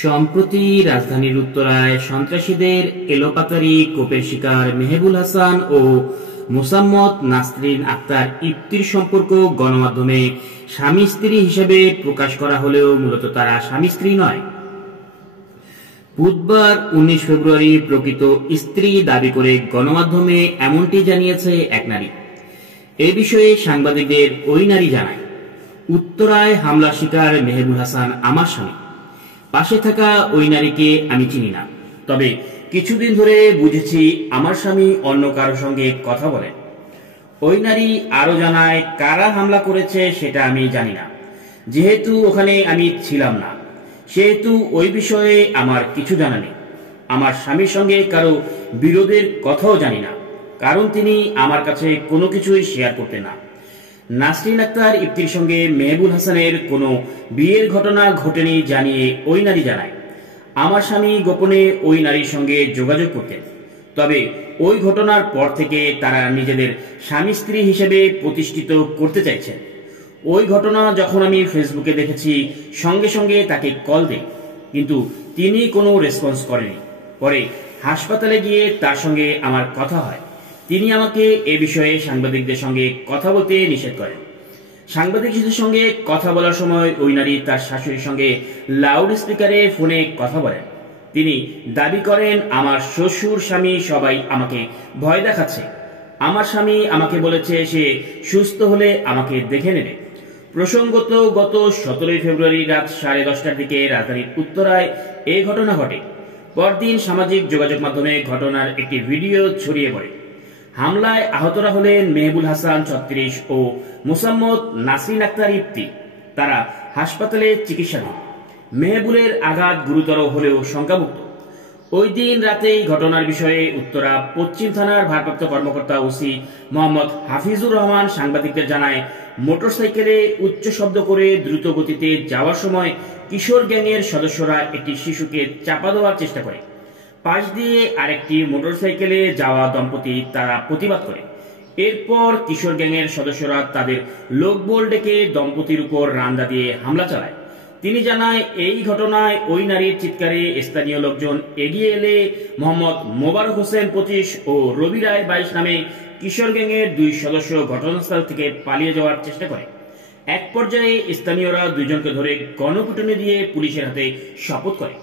সম্প্রতি রাজধানীর উত্তরায় সন্ত্রাসীদের এলোপাতাড়ি কোপের শিকার মেহেবুল হাসান ও মোসাম্মদ নাসরিন আক্তার ইপ্তির সম্পর্ক গণমাধ্যমে স্বামী স্ত্রী হিসেবে প্রকাশ করা হলেও মূলত তারা স্বামী স্ত্রী নয়। বুধবার 19 ফেব্রুয়ারি প্রকৃত স্ত্রী দাবি করে গণমাধ্যমে এমনটি জানিয়েছে এক নারী। এ বিষয়ে সাংবাদিকদের ওই নারী জানায়, উত্তরায় হামলা শিকার মেহেবুল হাসান আমার স্বামী। পাশে থাকা ওই নারীকে আমি চিনি না, তবে কিছুদিন ধরে বুঝেছি আমার স্বামী অন্য কারো সঙ্গে কথা বলে। ওই নারী আরো জানায়, কারা হামলা করেছে সেটা আমি জানি না, যেহেতু ওখানে আমি ছিলাম না সেহেতু ওই বিষয়ে আমার কিছু জানা নেই। আমার স্বামীর সঙ্গে কারো বিরোধের কথাও জানি না, কারণ তিনি আমার কাছে কোনো কিছুই শেয়ার করতেন না। নাসরিন আক্তার ইপ্তির সঙ্গে মেহেবুল হাসানের কোনো বিয়ের ঘটনা ঘটেনি জানিয়ে ওই নারী জানায়, আমার স্বামী গোপনে ওই নারীর সঙ্গে যোগাযোগ করতেন, তবে ওই ঘটনার পর থেকে তারা নিজেদের স্বামী স্ত্রী হিসেবে প্রতিষ্ঠিত করতে চাইছেন। ওই ঘটনা যখন আমি ফেসবুকে দেখেছি সঙ্গে সঙ্গে তাকে কল দেই, কিন্তু তিনি কোনো রেসপন্স করেনি। পরে হাসপাতালে গিয়ে তার সঙ্গে আমার কথা হয়। তিনি আমাকে এ বিষয়ে সাংবাদিকদের সঙ্গে কথা বলতে নিষেধ করেন। সাংবাদিকদের সঙ্গে কথা বলার সময় ওই নারী তার শাশুড়ির সঙ্গে লাউড স্পিকারে ফোনে কথা বলেন। তিনি দাবি করেন, আমার শ্বশুর স্বামী সবাই আমাকে ভয় দেখাচ্ছে। আমার স্বামী আমাকে বলেছে সে সুস্থ হলে আমাকে দেখে নেবে। প্রসঙ্গত, গত 17 ফেব্রুয়ারি রাত 10:30টার দিকে রাজধানীর উত্তরায় এই ঘটনা ঘটে। পরদিন সামাজিক যোগাযোগ মাধ্যমে ঘটনার একটি ভিডিও ছড়িয়ে পড়ে। হামলায় আহতরা হলেন মেহেবুল হাসান 36 ও মোসাম্মদ নাসরিন আক্তার ইপ্তি। তারা হাসপাতালে চিকিৎসাধীন। মেহেবুলের আঘাত গুরুতর হলেও শঙ্কামুক্ত। ওই দিন রাতেই ঘটনার বিষয়ে উত্তরা পশ্চিম থানার ভারপ্রাপ্ত কর্মকর্তা ওসি মোহাম্মদ হাফিজুর রহমান সাংবাদিকদের জানায়, মোটরসাইকেলে উচ্চ শব্দ করে দ্রুত গতিতে যাওয়ার সময় কিশোর গ্যাংয়ের সদস্যরা একটি শিশুকে চাপা দেওয়ার চেষ্টা করে। পাশ দিয়ে আরেকটি মোটরসাইকেলে যাওয়া দম্পতি তারা প্রতিবাদ করে। এরপর কিশোর গ্যাংয়ের সদস্যরা তাদের লোকবল ডেকে দম্পতির উপর রান্দা দিয়ে হামলা চালায়। তিনি জানায়, এই ঘটনায় ওই নারীর চিৎকারে স্থানীয় লোকজন এগিয়ে এলে মোহাম্মদ মোবারক হোসেন 25 ও রবি রায় 22 নামে কিশোর গ্যাংয়ের 2 সদস্য ঘটনাস্থল থেকে পালিয়ে যাওয়ার চেষ্টা করে। এক পর্যায়ে স্থানীয়রা 2 জনকে ধরে গণপিটুনি দিয়ে পুলিশের হাতে শপথ করে।